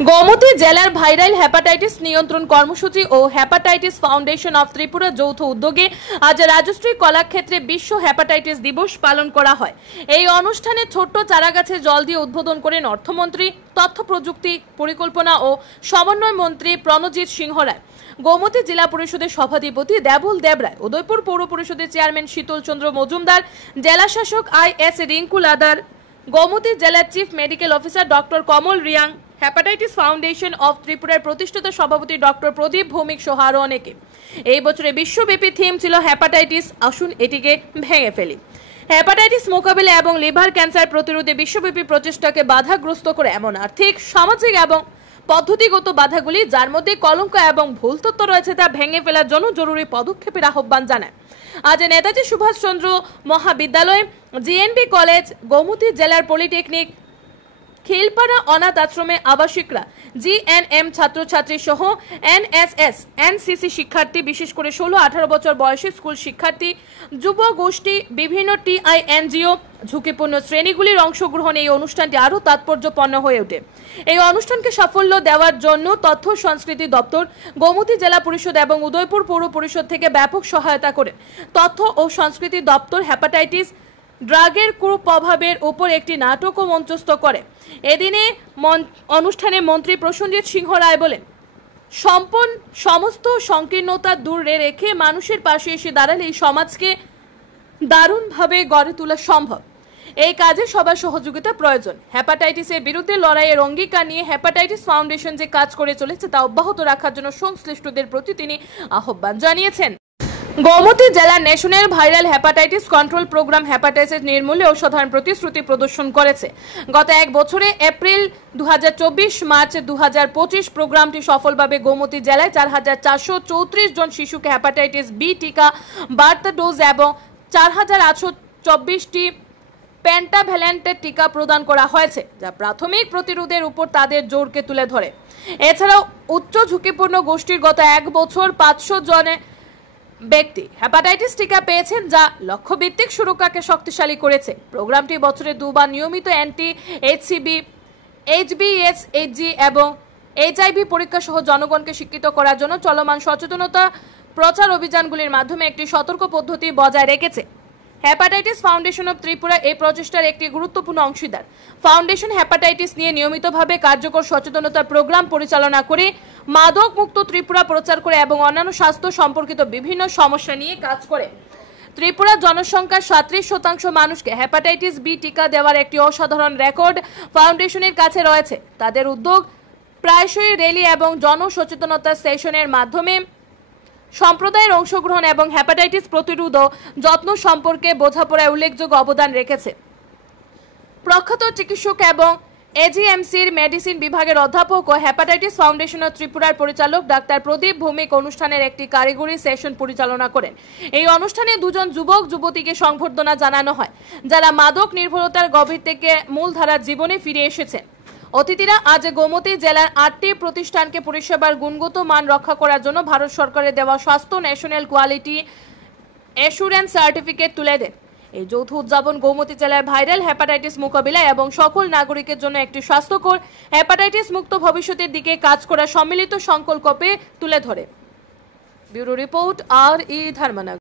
গোমতী জেলার viral hepatitis নিয়ন্ত্রণ কর্মসূচি ও হেপাটাইটিস ফাউন্ডেশন অফ ত্রিপুরা যৌথ উদ্যোগে আজ রাজশ্রী কলাক্ষেত্রে বিশ্ব হেপাটাইটিস দিবস পালন করা হয়। এই অনুষ্ঠানে ছোট্ট চারাগাছে জল দিয়ে উদ্বোধন করেন অর্থমন্ত্রী, তথ্য প্রযুক্তি, পরিকল্পনা ও সমন্বয় মন্ত্রী প্রণজিৎ সিংহ রায়, গোমতী জেলা পরিষদের সভাধিপতি দেবুল দেবরায়, উদয়পুর পৌর পরিষদের চেয়ারম্যান শীতল চন্দ্র মজুমদার, জেলা শাসক IS রিঙ্কু লাদার, গোমতী জেলার chief medical officer doctor Kamal Reang, hepatitis foundation of ত্রিপুরার প্রতিষ্ঠাতা সভাপতি ডক্টর প্রদীপ ভৌমিক সহ আরও অনেকে। এই বছরে বিশ্বব্যাপী থিম ছিল হেপাটাইটিস, আসুন এটিকে ভেঙে ফেলি। হেপাটাইটিস মোকাবিলা এবং লিভার ক্যান্সার প্রতিরোধে বিশ্বব্যাপী প্রচেষ্টাকে বাধাগ্রস্ত করে এমন আর্থিক, সামাজিক এবং পদ্ধতিগত বাধাগুলি যার মধ্যে কলঙ্ক এবং ভুল তথ্য রয়েছে তা ভেঙে ফেলার জন্য জরুরি পদক্ষেপের আহ্বান জানায়। আজ নেতাজি সুভাষচন্দ্র মহাবিদ্যালয়, GNB কলেজ, গোমতী জেলার পলিটেকনিক, খিলপাড়া অনাথ আশ্রমে আবাসিকরা, GNM ছাত্রছাত্রী সহ NSS, NCC শিক্ষার্থী, বিশেষ করে 16-18 বছর বয়সী স্কুল শিক্ষার্থী, যুব গোষ্ঠী, বিভিন্ন TINGO, ঝুঁকিপূর্ণ শ্রেণীগুলির অংশগ্রহণে এই অনুষ্ঠানটি আরও তাৎপর্যপূর্ণ হয়ে ওঠে। এই অনুষ্ঠানকে সাফল্য দেওয়ার জন্য তথ্য সংস্কৃতি দপ্তর, গোমতী জেলা পরিষদ এবং উদয়পুর পৌর পরিষদ থেকে ব্যাপক সহায়তা করে। তথ্য ও সংস্কৃতি দপ্তর হেপাটাইটিস ড্রাগের কুপ্রভাবের উপর একটি নাটকও মঞ্চস্থ করে। এদিনে অনুষ্ঠানে মন্ত্রী প্রসেনজিৎ সিংহ রায় বলেন, সমস্ত সংকীর্ণতা দূরে রেখে মানুষের পাশে এসে দাঁড়ালে এই সমাজকে দারুণভাবে গড়ে তোলা সম্ভব। এই কাজে সবার সহযোগিতা প্রয়োজন। হেপাটাইটিসের বিরুদ্ধে লড়াইয়ের অঙ্গীকার নিয়ে হেপাটাইটিস ফাউন্ডেশন যে কাজ করে চলেছে তা অব্যাহত রাখার জন্য সংশ্লিষ্টদের প্রতি তিনি আহ্বান জানিয়েছেন। গোমতী জেলা national viral hepatitis control programme hepatitis নির্মূলে অসাধারণ প্রতিশ্রুতি প্রদর্শন করেছে। গত এক বছরে এপ্রিল 2024 মার্চ 2025 প্রোগ্রামটি সফলভাবে গোমতী জেলায় 4434 জন শিশুকে হেপাটাইটিস বি টিকা, বার্তা ডোজ এবং 4824টি পেন্টাভ্যালেন্টের টিকা প্রদান করা হয়েছে, যা প্রাথমিক প্রতিরোধের উপর তাদের জোরকে তুলে ধরে। এছাড়াও উচ্চ ঝুঁকিপূর্ণ গোষ্ঠীর গত এক বছর 500 জনের ব্যক্তি হেপাটাইটিস টিকা পেয়েছেন, যা লক্ষ্যভিত্তিক সুরক্ষাকে শক্তিশালী করেছে। প্রোগ্রামটি বছরে দুবার নিয়মিত HCV, HBS, HG এবং HIV পরীক্ষা সহ জনগণকে শিক্ষিত করার জন্য চলমান সচেতনতা প্রচার অভিযানগুলির মাধ্যমে একটি সতর্ক পদ্ধতি বজায় রেখেছে। হেপাটাইটিস ফাউন্ডেশন অফ ত্রিপুরা এই প্রচেষ্টার একটি গুরুত্বপূর্ণ অংশীদার। ফাউন্ডেশন হেপাটাইটিস নিয়ে নিয়মিতভাবে কার্যকর সচেতনতা প্রোগ্রাম পরিচালনা করে, মাদক মুক্ত ত্রিপুরা প্রচার করে এবং অন্যান্য স্বাস্থ্য সম্পর্কিত বিভিন্ন সমস্যা নিয়ে কাজ করে। ত্রিপুরার জনসংখ্যার 37% মানুষকে হেপাটাইটিস বি টিকা দেওয়ার একটি অসাধারণ রেকর্ড ফাউন্ডেশনের কাছে রয়েছে। তাদের উদ্যোগ প্রায়শই র্যালি এবং জনসচেতনতা সেশনের মাধ্যমে সম্প্রদায়ের অংশগ্রহণ এবং হেপাটাইটিস প্রতিরোধ ও যত্ন সম্পর্কে বোঝাপড়ায় উল্লেখযোগ্য অবদান রেখেছে। প্রখ্যাত চিকিৎসক এবং AGMCর মেডিসিন বিভাগের অধ্যাপক ও হেপাটাইটিস ফাউন্ডেশন অফ ত্রিপুরার পরিচালক ডাক্তার প্রদীপ ভৌমিক অনুষ্ঠানের একটি কারিগরি সেশন পরিচালনা করেন। এই অনুষ্ঠানে দুজন যুবক যুবতীকে সংবর্ধনা জানানো হয়, যারা মাদক নির্ভরতার গভীর থেকে মূলধারার জীবনে ফিরে এসেছেন। অতিথিরা আজ গোমতী জেলার 8টি প্রতিষ্ঠানকে পরিষেবার গুণগত মান রক্ষা করার জন্য ভারত সরকারের দেওয়া স্বাস্থ্য ন্যাশনাল কোয়ালিটি অ্যাসুরেন্স সার্টিফিকেট তুলে দেন। এই যৌথ উদযাপন গোমতী জেলার ভাইরাল হেপাটাইটিস মোকাবিলা এবং সকল নাগরিকের জন্য একটি স্বাস্থ্যকর হেপাটাইটিস মুক্ত ভবিষ্যতের দিকে কাজ করার সম্মিলিত সংকল্পে তুলে ধরে। Bureau report, RE Dharmanagar.